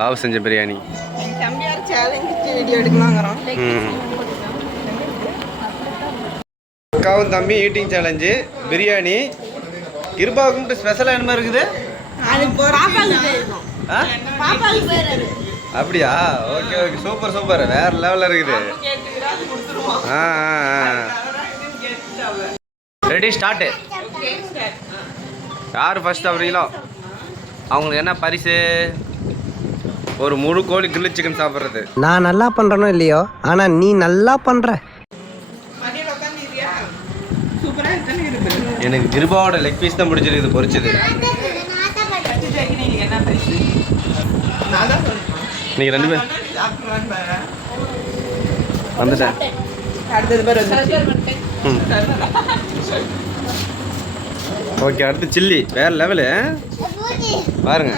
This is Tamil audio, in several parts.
லாவ் செஞ்ச பிரியாணி. தம்பியார் சேலஞ்சுக்கு வீடியோ எடுக்கலாங்கிறோம். அக்காவும் தம்பி ஈட்டிங் சேலஞ்சு பிரியாணி. இருபாவுக்கு ஸ்பெஷலாக என்ன இருக்குது? அப்படியா? ஓகே ஓகே, சூப்பர் சூப்பர், வேற லெவலில் இருக்குது. Ready start. யார் ஃபர்ஸ்ட் அப்படிங்களோ அவங்களுக்கு என்ன பரிசு? ஒரு முழு கோழி கிரில் சிக்கன் சாப்பிட்றது. நான் நல்லா பண்றேனோ இல்லையோ, ஆனா நீ நல்லா பண்ற. எனக்கு கிருபாவோட லெக் பீஸ் தான் பிடிச்சிருக்குது பொரிச்சது. நீங்க ரெண்டு பேர் வந்துட்டேன். ஓகே, அடுத்து சில்லி வேற லெவலு பாருங்க.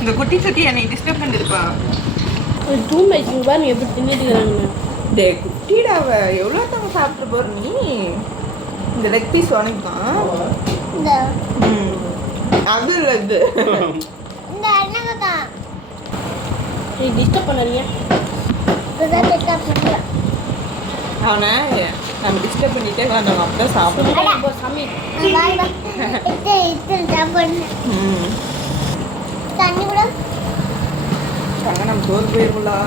இந்த குட்டி சட்டி என்னை டிஸ்டர்ப் பண்ணிருப்பா. எப்படி தின்னுட்டுக்கிறாங்க? டே குட்டிடாவ எவ்வளோ தங்க சாப்பிட்டு போற நீ? இந்த லெக் பீஸ் உனக்குதான். அது இல்லை இது. டிஸ்டர்ப் பண்ணாதீங்க. அவனை நம்ம டிஸ்டர்ப் பண்ணிட்டே நம்ம அப்பதான் சாப்பிடுவோம். தண்ணி கூட நம்ம சோறு போயிருங்களா?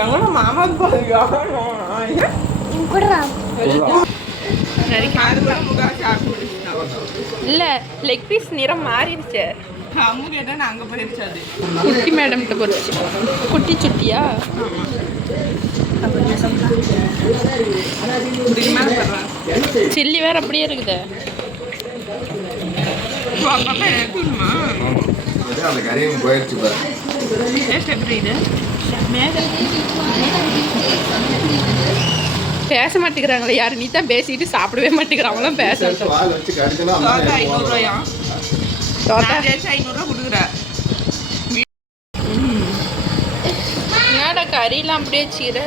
எங்கன்னா மாமாக்கு இல்ல லெக் பீஸ் நிறம் மாறிடுச்சு. அம்மு கேட்டா நாங்க போயிருச்சு. அது குட்டி மேடம்கிட்ட போச்சு. குட்டி சுட்டியா? சில்லி வேற அப்படியே இருக்குது. அந்த கறியும் போயிடுச்சு. பேச மாட்டேங்கிறாங்களே யாரு? நீ தான் பேசிட்டு சாப்பிடவே மாட்டேங்கிறாங்களாம். பேச 500 கொடுக்குற. என்னடா கறியெல்லாம் அப்படியே சீர?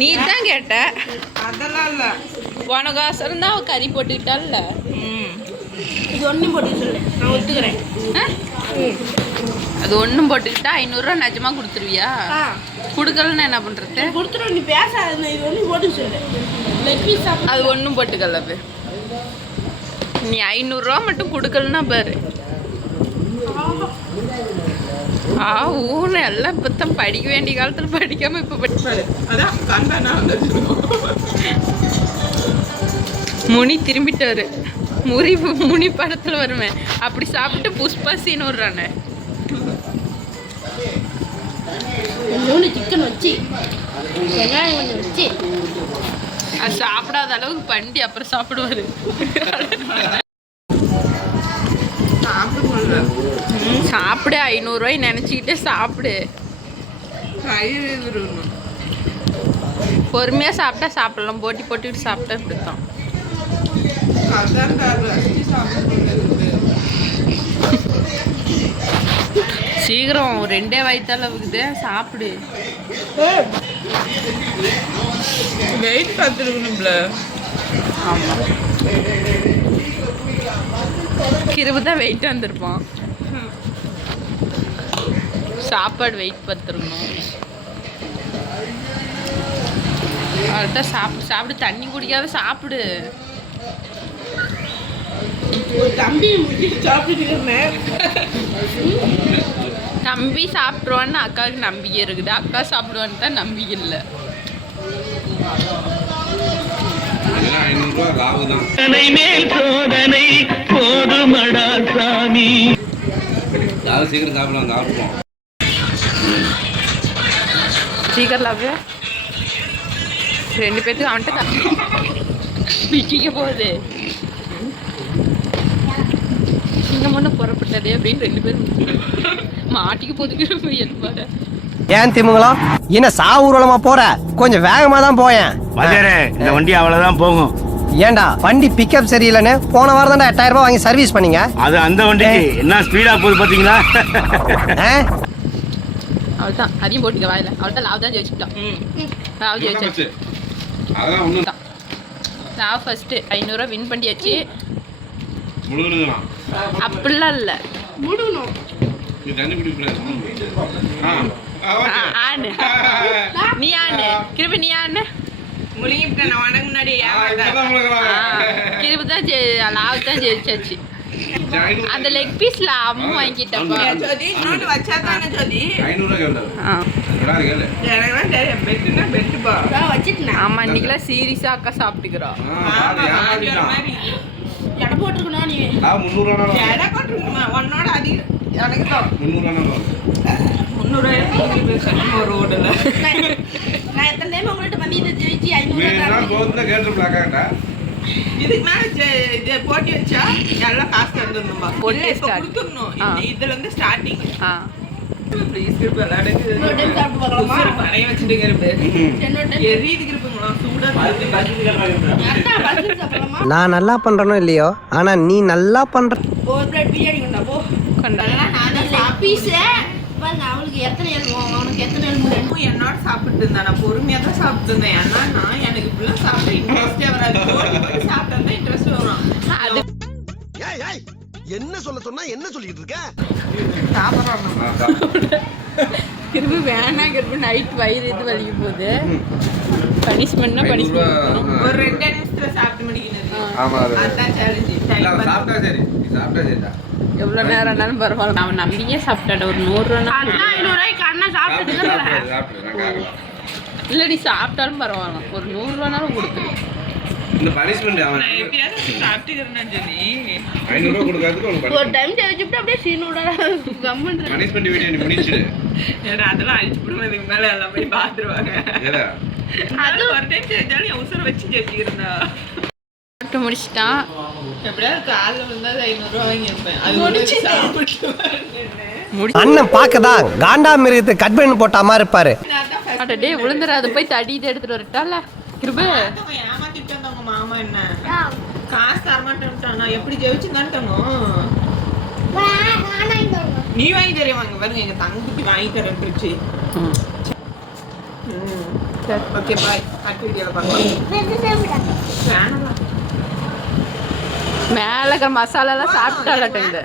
நீ தான் கேட்ட. அதெல்லாம் இல்ல, உனக்கு அவசரம் தான் அவ கறி போட்டுக்கிட்டால. இது ஒன்றும் போட்டு சொல்லு, நான் ஒத்துக்கிறேன். அது ஒன்றும் போட்டுக்கிட்டா 500 ரூபா நிஜமா கொடுத்துருவியா? கொடுக்கலன்னு என்ன பண்றது? கொடுத்துருவோம், நீ பேசாத. இது ஒன்றும் போட்டு சொல்லு. லெக் பீஸ் அது ஒன்றும் போட்டுக்கல. நீ 500 ரூபா மட்டும் கொடுக்கலன்னா பாரு. ஊன்னு எல்லாம் இப்போ தான் படிக்க வேண்டிய காலத்தில் படிக்காம இப்போ படிப்பாரு. முனி திரும்பிட்டாரு. முனி படத்தில் வருவேன் அப்படி சாப்பிட்டு புஷ்பா சீன் விடுறானே. கொஞ்சோண்டு சிக்கன் வச்சு வெங்காயம் கொஞ்சம் வச்சு அது சாப்பிடாத அளவுக்கு பண்ணி அப்புறம் சாப்பிடுவாரு. சாப்பிடு, 500 ரூபாய் நினைச்சுக்கிட்டே சாப்பிடு. பொறுமையா சாப்பிட்டா சாப்பிடலாம், போட்டி போட்டுக்கிட்டு சாப்பிட்டா இப்படித்தான். சீக்கிரம் 2 வயிற்றால இருக்குது, சாப்பிடு. வெயிட் பார்த்துருக்கணும்ல. ஆமாம், கிருபு தான் வெயிட் வந்திருப்பான். சாப்பாடு வெயிட் பார்த்துருக்கணும். அவர்கிட்ட சாப்பிட்டு சாப்பிடு, தண்ணி குடிக்காத சாப்பிடு. தம்பி சாப்பிட்டுருக்கேன். தம்பி சாப்பிட்ருவான்னு அக்காவுக்கு நம்பிக்கை இருக்குது. அக்கா சாப்பிடுவான்னு தான் நம்பிக்கை இல்லை. 500 ரூபா லாபம். யாரும் சீக்கிரம் சாப்பிடலாம், சாப்பிடுவோம். சீக்கிரம் லாபு 2 பேர்த்துக்கு அவன்கிட்ட விட்டிக்க போகுது. சின்ன முன்ன புறப்பட்டதே அப்படின்னு 2 பேரும் மாட்டிக்கு போதுக்கு என்பாட. ஏன் திமுங்கலாம் இன்னும் ஊர்வலமா போற? கொஞ்சம் வேகமா தான் போயேன். இந்த வண்டி அவ்வளவுதான் போகும். ஏன்டா வண்டி பிக்கப் சரியில்லைன்னு போன வாரம் தான் 8000 ரூபாய் வாங்கி சர்வீஸ் பண்ணீங்க. அது அந்த வண்டிக்கு என்ன ஸ்பீடா போகுது பாத்தீங்களா? அவள் தான் அதையும் போட்டுக்க வாயில. அவள் தான் லாவ் தான் ஜெயிச்சுட்டான். லாவ் ஜெயிச்சு அதான் ஒண்ணு நான் ஃபர்ஸ்ட் 500 ரூபா வின் பண்ணியாச்சு. முழுங்கலாம் அப்படிலாம் இல்லை. முடுணும். நீ தண்ணி குடிக்கூடாது. ஆனு நீ ஆனு கிருபி நீ ஆனு முழுங்கிட்டேன் நான் உனக்கு முன்னாடி கிருபி தான் லாவ் தான் ஜெயிச்சாச்சு. அந்த லெக் பீஸ்ல அம்மு வாங்கிட்டப்பா. ஜோதி நோட்டு வச்சா தானே ஜோதி 500 கேளு. எனக்குலாம் தெரியும் பெட்டுனா பெட்டு பா வச்சுட்டேன். ஆமா இன்னைக்கெல்லாம் சீரியஸா அக்கா சாப்பிட்டுக்கிறோம். எடை போட்டுருக்கணும் நீ. 300 எடை போட்டுருக்குமா உன்னோட அதிகம் எனக்கு தான் 300 300 ரோடுல நான் எத்தனை டைம் உங்கள்கிட்ட வந்து இதை ஜெயிச்சு 500 வேணா போதுன்னா கேட்டிருப்பாக்கா. இதுக்கு மேல போட்டி வச்சா எல்லாம் காசு தந்துடணும்பா. போட்டி இப்ப start. கொடுத்துடணும். ஆ. இதுல இருந்து ஸ்டார்டிங் ப்ளீஸ் கிருப்பு விளையாடுக்கு இன்னொரு டைம் சாப்பிட்டு பார்க்கலாமா? பழைய வச்சுட்டு கிருப்பு இன்னொரு டைம் எரியுது கிருப்புங்களா சூடா அண்ணா பசி சாப்பிடலாமா? நான் நல்லா பண்றேனோ இல்லையோ ஆனா நீ நல்லா பண்ற. ஒரு பிளேட் பிரியாணி கொண்டா போ. கொண்டா. பீஸு பாருங்க அவளுக்கு எத்தனை எழுதுவோம் அவனுக்கு எத்தனை எழுதுவோம். என்னோட சாப்பிட்டு இருந்தேன். நான் பொறுமையா தான் சாப்பிட்டு இருந்தேன். ஏன்னா நான் எனக்கு இப்பெல்லாம் சாப்பிட இன்ட்ரெஸ்டே வராது. சாப்பிட்டா இன்ட்ரெஸ்ட் வரும். அது என்ன சொல்ல சொன்னா என்ன சொல்லிட்டு இருக்க? கிருபி வேணாம் கிருபி நைட் வயிறு இது வலிக்க போகுது. பனிஷ்மெண்ட்னா பனிஷ்மெண்ட். ஒரு 2 நிமிஷத்துல சாப்பிட்டு முடிக்கணும். ஆமா அது அதான் சேலஞ்ச். சாப்பிட்டா சரி. நீ சாப்பிட்டா சரிடா. எவ்வளவு நேரம் ஆனாலும் பரவாயில்ல. அவன் நம்பியே சாப்பிட்டாட ஒரு 100 ரூபா. அண்ணா 500 ரூபாய்க்கு அண்ணா சாப்பிட்டு இல்ல நீ சாப்பிட்டாலும் பரவாயில்ல. ஒரு 100 ரூபானாலும் கொடுத்துரு. இந்த பனிஷ்மெண்ட் அவன் நான் எப்பயாவது சாப்பிட்டுக்கிறேன்னு சொல்லி 500 கொடுக்காததுக்கு ஒரு உனக்கு டைம் ஜெயிச்சுட்டு அப்படியே சீனோட கம்மன் பனிஷ்மெண்ட் வீடியோ நீ முடிச்சிடு. ஏன்னா அதெல்லாம் அழிச்சு விடுவதுக்கு மேல எல்லாம் போய் பாத்துருவாங்க. ஏதா அது ஒரு டைம் செஞ்சாலும் என் உசுரை வச்சு ஜெயிச்சிருந்தா சாப்பிட்டு முடிச்சிட்டான். எப்படியாவது காலைல வந்தாது 500 ரூபா வாங்கியிருப்பேன். அது முடிச்சு சாப்பிட்டு அண்ணன் பார்க்கதான் காண்டா மிருகத்தை கட் பண்ணி போட்ட மாதிரி இருப்பாரு. அடடே விழுந்துடாத போய் தடி இதை எடுத்துட்டு வரட்டால கிருபு. ஏமாத்திட்டு வந்தவங்க மாமா என்ன காசு தரமாட்டேன்ட்டான். நான் எப்படி ஜெயிச்சுதான்ட்டாங்க. நீ வாங்கி தருவாங்க பாருங்க. எங்க தங்கக்குட்டி வாங்கி தரேன்னுச்சு. Okay bye. அடுத்த வீடியோல பார்க்கலாம். வேணாம் மேல இருக்கிற மசாலா எல்லாம் சாப்பிட்டாலட்டுங்குது.